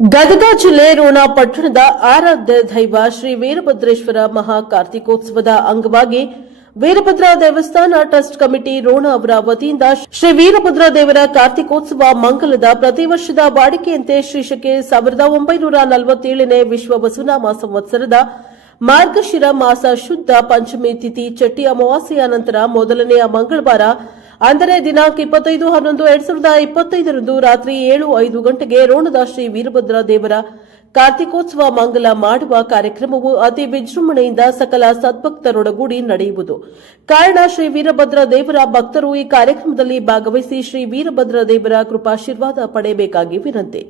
ಗದಗ ಜಿಲ್ಲೆ ರೋಣ ಪಟ್ಟಣದ ಆರಾಧ್ಯ ದೈವ ಶ್ರೀ ವೀರಭದ್ರೇಶ್ವರ ಮಹಾ ಕಾರ್ತಿಕೋತ್ಸವದ ಅಂಗವಾಗಿ ವೀರಭದ್ರ ದೇವಸ್ಥಾನ ಟ್ರಸ್ಟ್ ಕಮಿಟಿ ರೋಣ ಅವರ ವತಿಯಿಂದ ಶ್ರೀ ವೀರಭದ್ರ ದೇವರ ಕಾರ್ತಿಕೋತ್ಸವ ಮಂಗಲದ ಪ್ರತಿ ವರ್ಷದ ವಾಡಿಕೆಯಂತೆ ಶ್ರೀಶಕೆ 1947ನೇ ವಿಶ್ವ ಬಸವನಾಮ ಸಂವತ್ಸರದ ಮಾರ್ಗಶಿರ ಮಾಸ ಶುದ್ಧ ಪಂಚಮಿ ತಿಥಿ ಚಟ್ಟಿ ಅಮಾವಾಸ್ಯೆಯ ನಂತರ ಮೊದಲನೆಯ ಮಂಗಳವಾರ ಅಂದರೆ ದಿನಾಂಕ 25/11/2025 ರಾತ್ರಿ 7:05 ಗಂಟೆಗೆ ರೋಣದ ಶ್ರೀ ವೀರಭದ್ರ ದೇವರ ಕಾರ್ತಿಕೋತ್ಸವ ಮಂಗಲ ಮಾಡುವ ಕಾರ್ಯಕ್ರಮವು ಅತಿ ವಿಜೃಂಭಣೆಯಿಂದ ಸಕಲ ಸದ್ಭಕ್ತರೊಡಗೂಡಿ ನಡೆಯುವುದು. ಕಾರಣ ಶ್ರೀ ವೀರಭದ್ರ ದೇವರ ಭಕ್ತರು ಈ ಕಾರ್ಯಕ್ರಮದಲ್ಲಿ ಭಾಗವಹಿಸಿ ಶ್ರೀ ವೀರಭದ್ರ ದೇವರ ಕೃಪಾಶೀರ್ವಾದ ಪಡೆಯಬೇಕಾಗಿ ವಿನಂತಿ.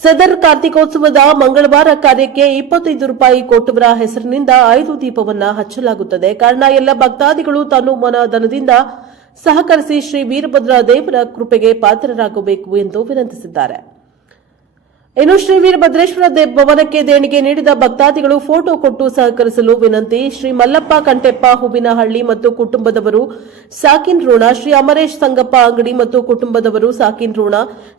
ಸದರ್ ಕಾರ್ತಿಕೋತ್ಸವದ ಮಂಗಳವಾರ ಕಾರ್ಯಕ್ಕೆ 25 ರೂಪಾಯಿ ಕೊಟ್ಟವರ ಹೆಸರಿನಿಂದ 5 ದೀಪವನ್ನು ಹಚ್ಚಲಾಗುತ್ತದೆ. ಕಾರಣ ಎಲ್ಲ ಭಕ್ತಾದಿಗಳು ತನ್ನ ಮನಧನದಿಂದ ಸಹಕರಿಸಿ ಶ್ರೀ ವೀರಭದ್ರ ದೇವರ ಕೃಪೆಗೆ ಪಾತ್ರರಾಗಬೇಕು ಎಂದು ವಿನಂತಿಸಿದ್ದಾರೆ. ಇನ್ನು ಶ್ರೀ ವೀರಭದ್ರೇಶ್ವರ ಭವನಕ್ಕೆ ದೇಣಿಗೆ ನೀಡಿದ ಭಕ್ತಾದಿಗಳು ಫೋಟೋ ಕೊಟ್ಟು ಸಹಕರಿಸಲು ವಿನಂತಿ. ಶ್ರೀ ಮಲ್ಲಪ್ಪ ಕಂಟೆಪ್ಪ ಹೂವಿನಹಳ್ಳಿ ಮತ್ತು ಕುಟುಂಬದವರು ಸಾಕಿನ್ ರೋಣ, ಶ್ರೀ ಅಮರೇಶ್ ಸಂಗಪ್ಪ ಅಂಗಡಿ ಮತ್ತು ಕುಟುಂಬದವರು ಸಾಕಿನ್ ರೋಣ,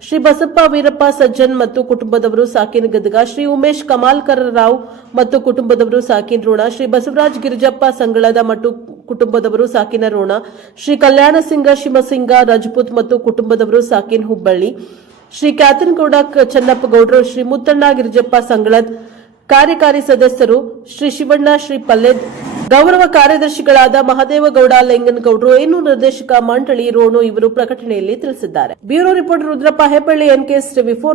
ಶ್ರೀ ಬಸಪ್ಪ ವೀರಪ್ಪ ಸಜ್ಜನ್ ಮತ್ತು ಕುಟುಂಬದವರು ಸಾಕಿನ್ ಗದಗ, ಶ್ರೀ ಉಮೇಶ್ ಕಮಾಲ್ಕರ್ ರಾವ್ ಮತ್ತು ಕುಟುಂಬದವರು ಸಾಕಿನ್ ರೋಣ, ಶ್ರೀ ಬಸವರಾಜ್ ಗಿರಿಜಪ್ಪ ಸಂಗಳದ ಮತ್ತು ಕುಟುಂಬದವರು ಸಾಕಿನ ರೋಣ, ಶ್ರೀ ಕಲ್ಯಾಣ ಸಿಂಗ ಶಿವಸಿಂಗ ರಜಪೂತ್ ಮತ್ತು ಕುಟುಂಬದವರು ಸಾಕಿನ್ ಹುಬ್ಬಳ್ಳಿ, ಶ್ರೀ ಕ್ಯಾತನಗೌಡ ಚನ್ನಪ್ಪಗೌಡರು, ಶ್ರೀ ಮುತ್ತಣ್ಣ ಗಿರಿಜಪ್ಪ ಸಂಗಳದ್, ಕಾರ್ಯಕಾರಿ ಸದಸ್ಯರು ಶ್ರೀ ಶಿವಣ್ಣ ಶ್ರೀ ಪಲ್ಲೆದ್, ಗೌರವ ಕಾರ್ಯದರ್ಶಿಗಳಾದ ಮಹದೇವಗೌಡ ಲೆಂಗನಗೌಡರು, ಇನ್ನು ನಿರ್ದೇಶಕ ಮಂಡಳಿ ರೋಣು ಇವರು ಪ್ರಕಟಣೆಯಲ್ಲಿ ತಿಳಿಸಿದ್ದಾರೆ. Bureau report Rudrappa Hebballi, NKS TV4.